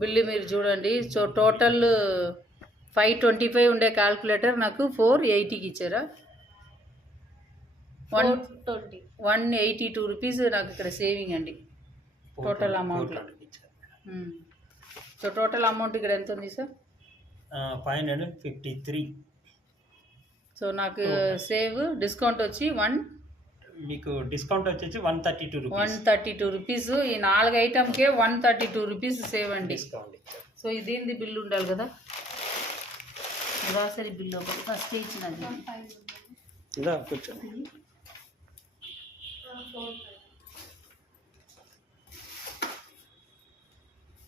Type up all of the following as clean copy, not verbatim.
Bill మీరు చూడండి. So total 525 ఉండే క్యాల్కులేటర్ నాకు 480కి ఇచ్చారా? 182 రూపీస్ నాకు ఇక్కడ సేవింగ్ అండి టోటల్ అమౌంట్లో. సో టోటల్ అమౌంట్ ఇక్కడ ఎంత ఉంది సార్? 553. సో నాకు సేవ్ డిస్కౌంట్ వచ్చి మీకు డిస్కౌంట్ వచ్చేసి 132 రూపీస్. ఈ 4 ఐటమ్కే 132 రూపీస్ సేవ్ అండి. సో దీనిది బిల్లు ఉండాలి కదా, గ్రాసరీ బిల్లు ఒకటి ఫస్ట్ ఇచ్చినది.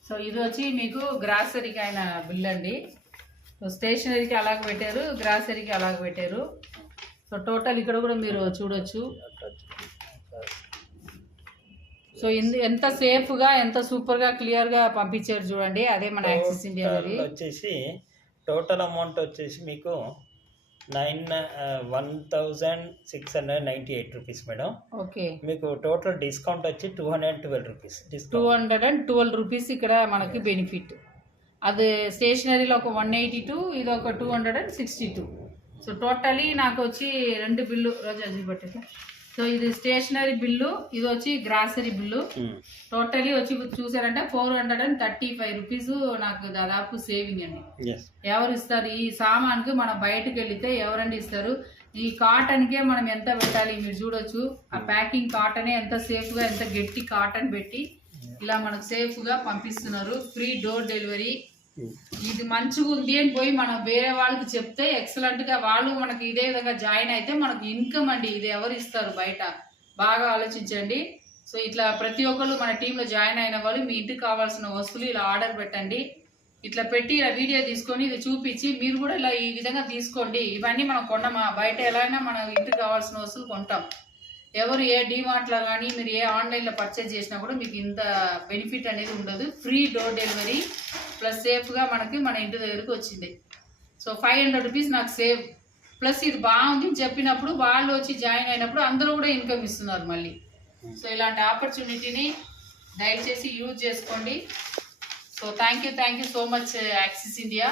సో ఇది వచ్చి మీకు గ్రాసరీకి అయిన బిల్ అండి. సో స్టేషనరీకి అలాగ పెట్టారు, గ్రాసరీకి అలాగ పెట్టారు. సో టోటల్ ఇక్కడ కూడా మీరు చూడొచ్చు. సో ఎంత సేఫ్గా ఎంత సూపర్గా క్లియర్గా పంపించారు చూడండి. అదే మన యాక్సిస్ ఇండియా వచ్చేసి టోటల్ అమౌంట్ వచ్చేసి మీకు 1698 రూపీస్ మేడం. ఓకే, మీకు టోటల్ డిస్కౌంట్ వచ్చి 212 రూపీస్. 212 రూపీస్ ఇక్కడ మనకి బెనిఫిట్. అది స్టేషనరీలో ఒక 182, ఇది ఒక 262. సో టోటలీ నాకు వచ్చి 2 బిల్లు రోజు పట్టింది. సో ఇది స్టేషనరీ బిల్లు, ఇది వచ్చి గ్రాసరీ బిల్లు. టోటలీ వచ్చి చూసారంటే 435 రూపీస్ నాకు దాదాపు సేవింగ్ అండి. ఎవరు ఇస్తారు ఈ సామాన్కి? మనం బయటకు వెళితే ఎవరండి ఇస్తారు? ఈ కాటన్కే మనం ఎంత పెట్టాలి మీరు చూడొచ్చు. ఆ ప్యాకింగ్ కాటనే ఎంత సేఫ్గా, ఎంత గట్టి కాటన్ పెట్టి ఇలా మనకు సేఫ్గా పంపిస్తున్నారు. Free door delivery. ఇది మంచిగా ఉంది అని పోయి మనం వేరే వాళ్ళకి చెప్తే ఎక్సలెంట్గా వాళ్ళు మనకి ఇదే విధంగా జాయిన్ అయితే మనకు ఇన్కమ్ అండి. ఇది ఎవరు ఇస్తారు బయట? బాగా ఆలోచించండి. సో ఇట్లా ప్రతి ఒక్కళ్ళు మన టీంలో జాయిన్ అయిన వాళ్ళు మీ ఇంటికి కావాల్సిన వస్తువులు ఇలా ఆర్డర్ పెట్టండి. ఇట్లా పెట్టి ఇలా వీడియో తీసుకొని ఇది చూపించి మీరు కూడా ఇలా ఈ విధంగా తీసుకోండి. ఇవన్నీ మనం కొన్నామా బయట ఎలా అయినా మనం ఇంటికి కావాల్సిన వస్తువులు కొంటాం. ఎవరు ఏ డిమార్ట్లో కానీ మీరు ఏ ఆన్లైన్లో పర్చేజ్ చేసినా కూడా మీకు ఇంత బెనిఫిట్ అనేది ఉండదు. ఫ్రీ డోర్ డెలివరీ ప్లస్ సేఫ్గా మనకి మన ఇంటి దగ్గరకు వచ్చింది. సో 500 రూపీస్ నాకు సేవ్. ప్లస్ ఇది బాగుంది చెప్పినప్పుడు వాళ్ళు వచ్చి జాయిన్ అయినప్పుడు అందరూ కూడా ఇన్కమ్ ఇస్తున్నారు మళ్ళీ. సో ఇలాంటి ఆపర్చునిటీని దయచేసి యూజ్ చేసుకోండి. So thank you so much axis India.